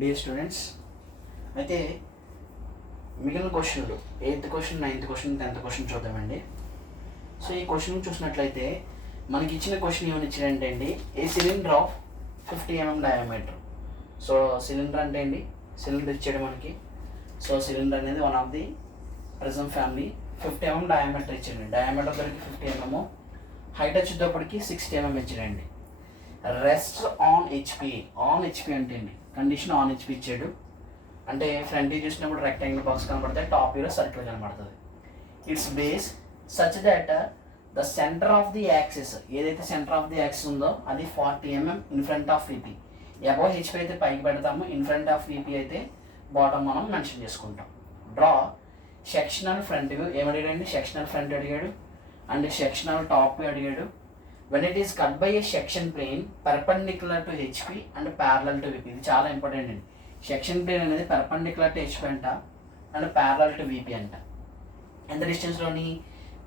Dear students, అయితే మిగిలిన క్వశ్చన్లు 8th question, 9th question, 10th question చూద్దామండి. సో ఈ క్వశ్చన్ చూసినట్లయితే మనకి ఇచ్చిన క్వశ్చన్ ఏమైనా ఇచ్చారంటే అండి, a cylinder of 50 mm diameter. So cylinder అంటే అండి, సిలిండర్ ఇచ్చాడు మనకి. సో సిలిండర్ అనేది one of the prism family. 50 mm diameter ఇచ్చాడండి. డయామీటర్ దొరికి 50 mm, హైట్ వచ్చేటప్పటికి 60 mm ఇచ్చాడండి. Rest on HP. On HP అంటే అండి, కండిషన్ ఆన్ హెచ్పి ఇచ్చాడు అంటే ఫ్రంట్ వ్యూ చూసినప్పుడు రెక్టాంగిల్ బాక్స్ కనబడుతుంది, టాప్ వ్యూలో సర్కిల్ కనబడుతుంది. It's base such that the centre of the axis, ఏదైతే సెంటర్ ఆఫ్ ది యాక్సిస్ ఉందో అది 40 mm in front of VP. Above HP అయితే పైకి పెడతాము, ఇన్ ఫ్రంట్ ఆఫ్ విపి అయితే బాటమ్ మనం మెన్షన్ చేసుకుంటాం. Draw sectional front view. ఏమడిగాడండి? సెక్షనల్ ఫ్రంట్ అడిగాడు అండ్ సెక్షనల్ టాప్ వ్యూ అడిగాడు. when it is cut by a section plane perpendicular to HP and parallel to VP. ఇది చాలా important అండి. Section plane అనేది perpendicular to HP అంట and parallel to VP అంట. ఎంత డిస్టెన్స్లోని?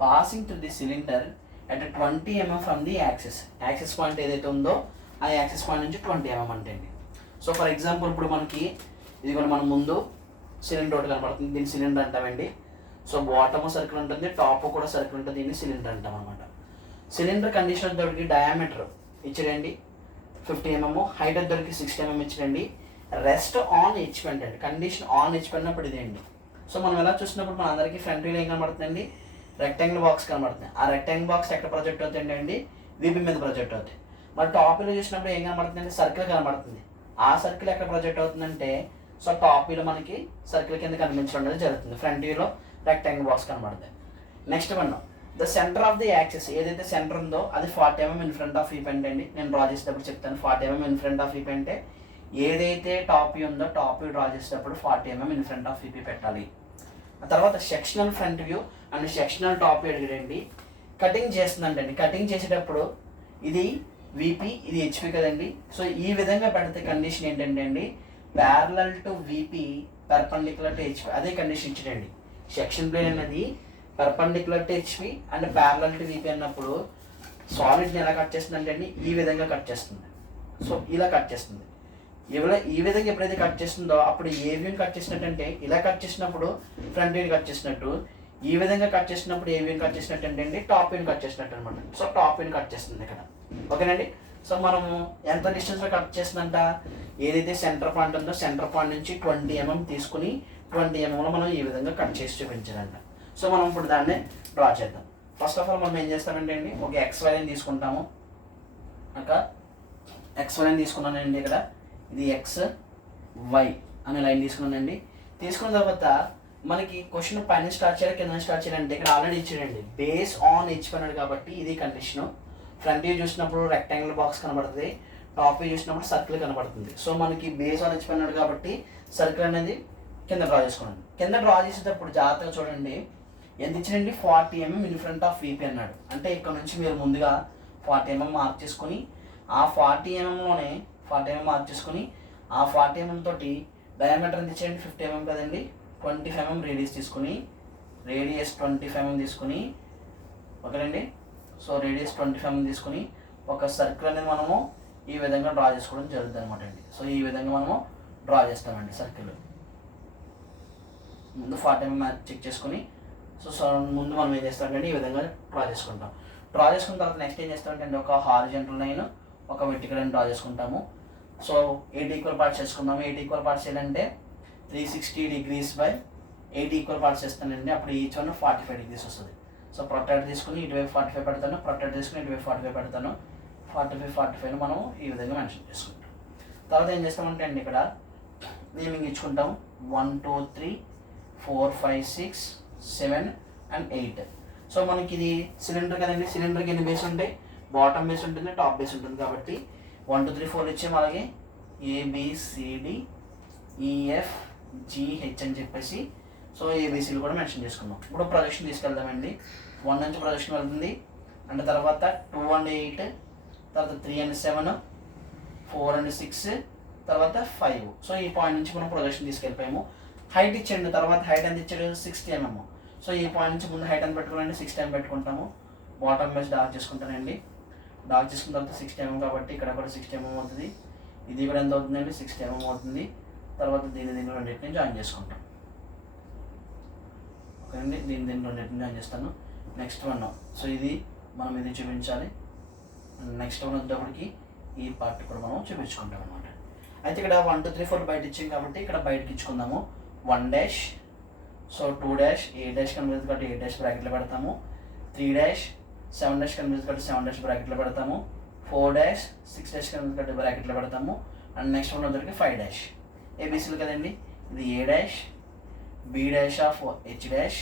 Passing through the cylinder at 20 mm from the axis. Axis point ఏదైతే ఉందో ఆ యాక్సిస్ పాయింట్ నుంచి 20 mm అంటే అండి. సో ఫర్ ఎగ్జాంపుల్ ఇప్పుడు మనకి ఇది కూడా మన ముందు సిలిండర్ ఒకటి కనపడుతుంది, దీన్ని సిలిండర్ అంటామండి. సో బాటమ్ సర్కిల్ ఉంటుంది, టాప్ కూడా సర్కిల్ ఉంటుంది, దీన్ని సిలిండర్ అంటాం అనమాట. సిలిండర్ కండిషన్ దొరికి డయామీటర్ ఇచ్చాడండి 50 mm, హైట్ దొరికి 60 mm ఇచ్చాడండి. రెస్ట్ ఆన్ హెచ్పి అంటే కండిషన్ ఆన్ హెచ్పి అన్నప్పుడు ఇదేండి. సో మనం ఎలా చూసినప్పుడు మన అందరికీ ఫ్రంట్ వ్యూలో ఏం కనబడుతుందండి? రెక్టాంగిల్ బాక్స్ కనబడుతుంది. ఆ రెక్టాంగిల్ బాక్స్ ఎక్కడ ప్రొజెక్ట్ అవుతుంది అండి? వీపీ మీద ప్రొజెక్ట్ అవుతుంది. మరి టాప్ వ్యూలో చూసినప్పుడు ఏం కనబడుతుందండి? సర్కిల్ కనబడుతుంది. ఆ సర్కిల్ ఎక్కడ ప్రొజెక్ట్ అవుతుందంటే, సో టాప్ వ్యూలో మనకి సర్కిల్ కింద కనిపించడం అనేది జరుగుతుంది. ఫ్రంట్ వ్యూలో రెక్టాంగిల్ బాక్స్ కనబడుతుంది. Next one, the centre of the axis, ఏదైతే సెంటర్ ఉందో అది 40 mm in front of VP అంటే అండి. నేను డ్రా చేసేటప్పుడు చెప్తాను. 40 mm in front of VP అంటే ఏదైతే టాప్ వ్యూ ఉందో టాప్ వ్యూ డ్రా చేసేటప్పుడు 40 mm in front of VP పెట్టాలి. ఆ తర్వాత sectional front view and sectional top view అడిగాడండి. కటింగ్ చేస్తుందంటండి. కటింగ్ చేసేటప్పుడు ఇది వీపీ, ఇది హెచ్పి కదండి. సో ఈ విధంగా పెడితే కండిషన్ ఏంటంటే అండి, parallel to VP perpendicular to HP. అదే కండిషన్ ఇచ్చాడండి. సెక్షన్ ప్లేన్ అనేది perpendicular to HP and parallel to VP అన్నప్పుడు సాలిడ్ని ఎలా కట్ చేస్తుందంటే అండి, ఈ విధంగా కట్ చేస్తుంది. సో ఇలా కట్ చేస్తుంది. ఈ విధంగా ఎప్పుడైతే కట్ చేస్తుందో అప్పుడు ఏ వ్యూని కట్ చేసినట్టు అంటే, ఇలా కట్ చేసినప్పుడు ఫ్రంట్ వ్యూని కట్ చేసినట్టు, ఈ విధంగా కట్ చేసినప్పుడు ఏ వ్యూని కట్ చేసినట్టు అంటే అండి, టాప్ వ్యూని కట్ చేసినట్టు అనమాట. సో టాప్ వ్యూని కట్ చేస్తుంది ఇక్కడ. ఓకేనండి. సో మనము ఎంత డిస్టెన్స్లో కట్ చేస్తుందంట, ఏదైతే సెంటర్ పాయింట్ ఉందో సెంటర్ పాయింట్ నుంచి 20 mm తీసుకుని 20 mmలో మనం ఈ విధంగా కట్ చేసి చూపించాలంట. సో మనం ఇప్పుడు దాన్ని డ్రా చేద్దాం. ఫస్ట్ ఆఫ్ ఆల్ మనం ఏం చేస్తామంటే అండి, ఒక XY లైన్ తీసుకుంటాము. ఒక XY లైన్ తీసుకున్నానండి. ఇక్కడ ఇది XY అనే లైన్ తీసుకున్నానండి. తీసుకున్న తర్వాత మనకి క్వశ్చన్ పైన స్టార్ట్ చేయాలి, కింద స్టార్ట్ చేయాలంటే ఇక్కడ ఆల్రెడీ ఇచ్చాడండి బేస్ ఆన్ హెచ్పి అన్నాడు కాబట్టి ఇది కండిషను. ఫ్రంట్ వ్యూ చూసినప్పుడు రెక్టాంగిల్ బాక్స్ కనబడుతుంది, టాప్ వ్యూ చూసినప్పుడు సర్కిల్ కనబడుతుంది. సో మనకి బేస్ ఆన్ హెచ్పి అన్నాడు కాబట్టి సర్కిల్ అనేది కింద డ్రా చేసుకోండి. కింద డ్రా చేసేటప్పుడు జాగ్రత్తగా చూడండి, ఎంత ఇచ్చాడండి? 40 mm in front of VP అన్నాడు. అంటే ఇక్కడ నుంచి మీరు ముందుగా 40 mm మార్క్ చేసుకొని ఆ 40 mmలోనే 40 mm మార్క్ చేసుకొని ఆ 40 mm తోటి డయామీటర్ ఎంత ఇచ్చాడండి? 50 mm కదండి. 25 mm రేడియస్ తీసుకుని, రేడియస్ 25 mm తీసుకుని, ఓకేనండి. సో రేడియస్ 25 mm తీసుకుని ఒక సర్కిల్ అనేది మనము ఈ విధంగా డ్రా చేసుకోవడం జరుగుతుంది అనమాట అండి. సో ఈ విధంగా మనము డ్రా చేస్తామండి సర్కిల్. ముందు 40 mm చెక్ చేసుకుని, సో ముందు మనం ఏం చేస్తామంటే ఈ విధంగా డ్రా చేసుకుంటాం. డ్రా చేసుకున్న తర్వాత నెక్స్ట్ ఏం చేస్తామంటే ఒక హారిజంటల్ లైన్, ఒక వెర్టికల్ లైన్ డ్రా చేసుకుంటాము. సో 8 ఈక్వల్ పార్ట్స్ చేసుకుందాము. 8 ఈక్వల్ పార్ట్స్ ఏంటంటే 360 degrees బై 8 ఈక్వల్ పార్ట్స్ చేస్తానండి. అప్పుడు ఈచ్ వన్ 45 degrees వస్తుంది. సో ప్రొట్రాక్టర్ తీసుకుని ఇటువైపు 45 పెడతాను, ప్రొట్రాక్టర్ తీసుకుని ఇటువైపు 45 పెడతాను. 45 మనం ఈ విధంగా మెన్షన్ చేసుకుంటాం. తర్వాత ఏం చేస్తామంటే అండి ఇక్కడ నేమింగ్ ఇచ్చుకుంటాం. 1 2 3 4 5 6 7 and 8. సో మనకి ఇది సిలిండర్ కదండి. సిలిండర్కి ఎన్ని బేస్ ఉంటాయి? బాటమ్ బేస్ ఉంటుంది, టాప్ బేస్ ఉంటుంది. కాబట్టి 1 2 3 4 ఇచ్చాము. అలాగే ABCDEFGH అని చెప్పేసి సో ABCలు కూడా మెన్షన్ చేసుకున్నాం. ఇప్పుడు ప్రొజెక్షన్ తీసుకెళ్దామండి. 1 నుంచి ప్రొజెక్షన్ వెళ్తుంది అండ్ తర్వాత 2 and 8, తర్వాత 3 and 7, 4 and 6, తర్వాత 5. సో ఈ పాయింట్ నుంచి మనం ప్రొజెక్షన్ తీసుకెళ్ళిపోయాము. హైట్ ఇచ్చాడు. తర్వాత హైట్ ఎంత ఇచ్చాడు? 60 mm. సో ఈ పాయింట్ నుంచి ముందు హైట్ ఎంత పెట్టుకోవాలండి? 60 mm పెట్టుకుంటాము. బాటమ్ బేస్ డార్క్ చేసుకుంటానండి. డార్క్ చేసుకున్న తర్వాత 60 mm కాబట్టి ఇక్కడ కూడా 60 mm అవుతుంది. ఇది కూడా ఎంత అవుతుందండి? 60 mm అవుతుంది. తర్వాత దీన్ని రెండింటిని జాయిన్ చేసుకుంటాం. ఓకే అండి, దీన్ని రెండింటిని జాయిన్ చేస్తాను. నెక్స్ట్ వన్, సో ఇది మనం ఇది చూపించాలి. నెక్స్ట్ వన్ వచ్చేటప్పటికి ఈ పార్ట్ కూడా మనం చూపించుకుంటాం అనమాట. అయితే ఇక్కడ 1 2 3 4 బయట ఇచ్చాం కాబట్టి ఇక్కడ బయటకి ఇచ్చుకుందాము. 1 డాష్, సో 2 డాష్, ఏ డాష్ కనిపిస్తుంది కాబట్టి ఏ డాష్ బ్రాకెట్లో పెడతాము. 3 డాష్, 7 డాష్ కనిపిస్తుంది కాబట్టి 7 డాష్ బ్రాకెట్లో పెడతాము. 4 డాష్, 6 డాష్ కనిపిస్తుంది కాబట్టి బ్రాకెట్లో పెడతాము. అండ్ నెక్స్ట్ వన్ వచ్చేసరికి 5 డాష్. ఏబీసీలు కదండి, ఇది A dash, B dash of H dash,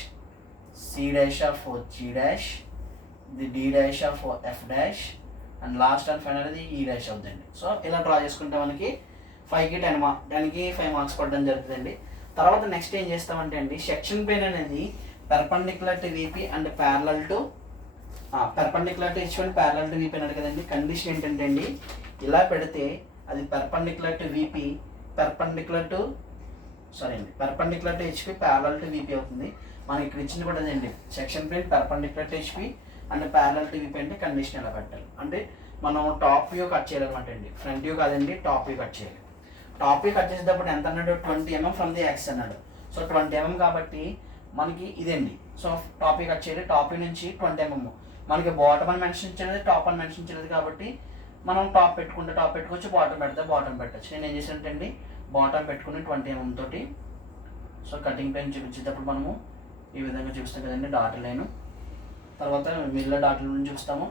C dash of G dash, ఇది D dash of F dash, and last and final ఇది ఈ డాష్ అవుతుందండి. సో ఇలా డ్రా చేసుకుంటే మనకి 5కి 10కి 5 మార్క్స్ పడడం జరుగుతుందండి. తర్వాత నెక్స్ట్ ఏం చేస్తామంటే అండి, సెక్షన్ పెయిన్ అనేది perpendicular to VP and parallel to perpendicular to H one parallel to VP అన్నాడు కదండి. కండిషన్ ఏంటంటే అండి, ఇలా పెడితే అది perpendicular to VP perpendicular to HP parallel to VP అవుతుంది. మనకి ఇక్కడ ఇచ్చింది కూడా అదండి, section plane perpendicular to HP and parallel to VP అంటే కండిషన్ ఎలా పెట్టాలి అంటే మనం టాప్ వ్యూ కట్ చేయాలన్నమాట అండి, ఫ్రంట్ వ్యూ కాదండి, టాప్ వ్యూ కట్ చేయాలి. టాప్ వ్యూ కట్ చేసేటప్పుడు ఎంత అన్నాడు, 20 mm ఫ్రమ్ ది యాక్స్ అన్నాడు. సో 20 mm కాబట్టి మనకి ఇదండి. సో టాప్ వ్యూ కట్ చేయాలి, టాప్ వ్యూ నుంచి 20 mm. మనకి బాటమ్ అని మెన్షన్ చేయలేదు, టాప్ అని మెన్షన్ చేయలేదు కాబట్టి మనం టాప్ పెట్టుకోవచ్చు, బాటమ్ పెట్టచ్చు. నేను ఏం చేశానంటే అండి, బాటమ్ పెట్టుకుని 20 mm తోటి సో కటింగ్ పెయిన్ చూపించేటప్పుడు మనము ఈ విధంగా చూపిస్తాం కదండి, డాట్ లైన్. తర్వాత మిడిల్లో డాట్ లైన్ చూపిస్తాము,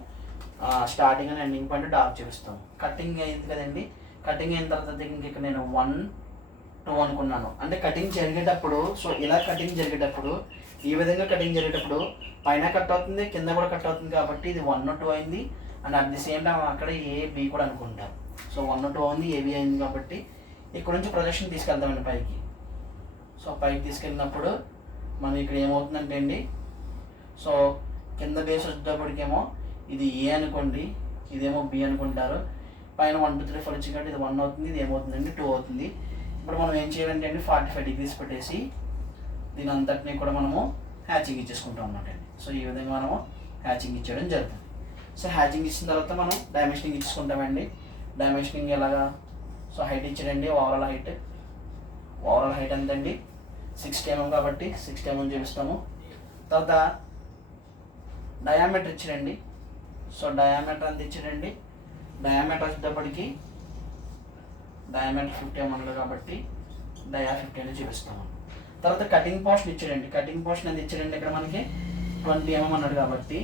starting and ending point dark చూపిస్తాము. కటింగ్ అయింది కదండి, కటింగ్ అయిన తర్వాత ఇక్కడ నేను 1 2 అనుకున్నాను. అంటే కటింగ్ జరిగేటప్పుడు, సో ఇలా కటింగ్ జరిగేటప్పుడు ఈ విధంగా కటింగ్ జరిగేటప్పుడు పైన కట్ అవుతుంది, కింద కూడా కట్ అవుతుంది కాబట్టి ఇది 1 2 అయింది. And at the same time అక్కడ ఏబి కూడా అనుకుంటాం. సో 1 2 అయింది, ఏబి అయింది కాబట్టి ఇక్కడ నుంచి ప్రొజెక్షన్ తీసుకెళ్తామండి పైకి. సో పైకి తీసుకెళ్ళినప్పుడు మనం ఇక్కడ ఏమవుతుందంటే అండి, సో కింద బేస్ వచ్చేటప్పటికేమో ఇది ఏ అనుకోండి, ఇదేమో బి అనుకుంటారు. పైన 1 2 3 4 వచ్చి కాబట్టి ఇది 1 అవుతుంది, ఇది ఏమవుతుందండి 2 అవుతుంది. ఇప్పుడు మనం ఏం చేయాలంటే అండి 45 degrees పెట్టేసి దీని అంతటినీ కూడా మనము హ్యాచింగ్ ఇచ్చేసుకుంటాం అన్నమాట అండి. సో ఈ విధంగా మనము హ్యాచింగ్ ఇచ్చేయడం జరుగుతుంది. సో హ్యాచింగ్ ఇచ్చిన తర్వాత మనం డైమెన్షనింగ్ ఇచ్చుకుంటామండి. డైమెన్షనింగ్ ఎలాగా, సో హైట్ ఇచ్చాడండి, ఓవరాల్ హైట్ ఎంతండి 60 mm కాబట్టి 60 mm చూపిస్తాము. తర్వాత డయామీటర్ ఇచ్చాడండి, సో డయామీటర్ ఎంత ఇచ్చాడండి, డయామీటర్ వచ్చేటప్పటికి డయామీటర్ 50 mm కాబట్టి డయా 50 అని చూపిస్తాము. తర్వాత కటింగ్ పోర్షన్ ఇచ్చాడండి, కటింగ్ పోర్షన్ ఎంత ఇచ్చాడండి, ఇక్కడ మనకి 20 mm అన్నాడు కాబట్టి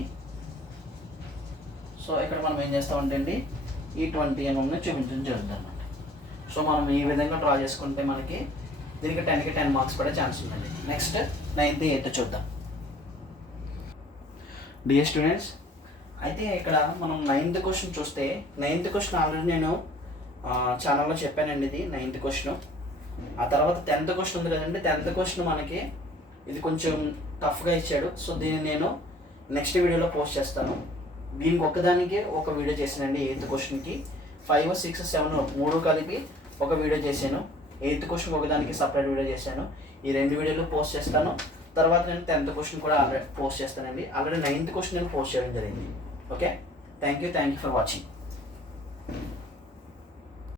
సో ఇక్కడ మనం ఏం చేస్తామంటే అండి ఈ 20 mm చూపించడం జరుగుతుంది అన్నమాట. సో మనం ఈ విధంగా డ్రా చేసుకుంటే మనకి దీనికి 10కి 10 మార్క్స్ పడే ఛాన్స్ ఉందండి. నెక్స్ట్ 9th 8th చూద్దాం. డియర్ స్టూడెంట్స్, అయితే ఇక్కడ మనం 9th క్వశ్చన్ చూస్తే 9th క్వశ్చన్ ఆల్రెడీ నేను ఛానల్లో చెప్పానండి, ఇది 9th క్వశ్చన్. ఆ తర్వాత 10th క్వశ్చన్ ఉంది కదండి, 10th క్వశ్చన్ మనకి ఇది కొంచెం టఫ్గా ఇచ్చాడు. సో దీన్ని నేను నెక్స్ట్ వీడియోలో పోస్ట్ చేస్తాను. దీనికి ఒక్కదానికి ఒక వీడియో చేశానండి, 8th క్వశ్చన్కి 5 6 7 3 కలిపి ఒక వీడియో చేశాను. 8th క్వశ్చన్ ఒకదానికి సపరేట్ వీడియో చేశాను. ఈ 2 వీడియోలు పోస్ట్ చేస్తాను. తర్వాత నేను 10th క్వశ్చన్ కూడా ఆల్రెడీ పోస్ట్ చేస్తానండి. ఆల్రెడీ 9th క్వశ్చన్ నేను పోస్ట్ చేయడం జరిగింది. Okay, thank you for watching.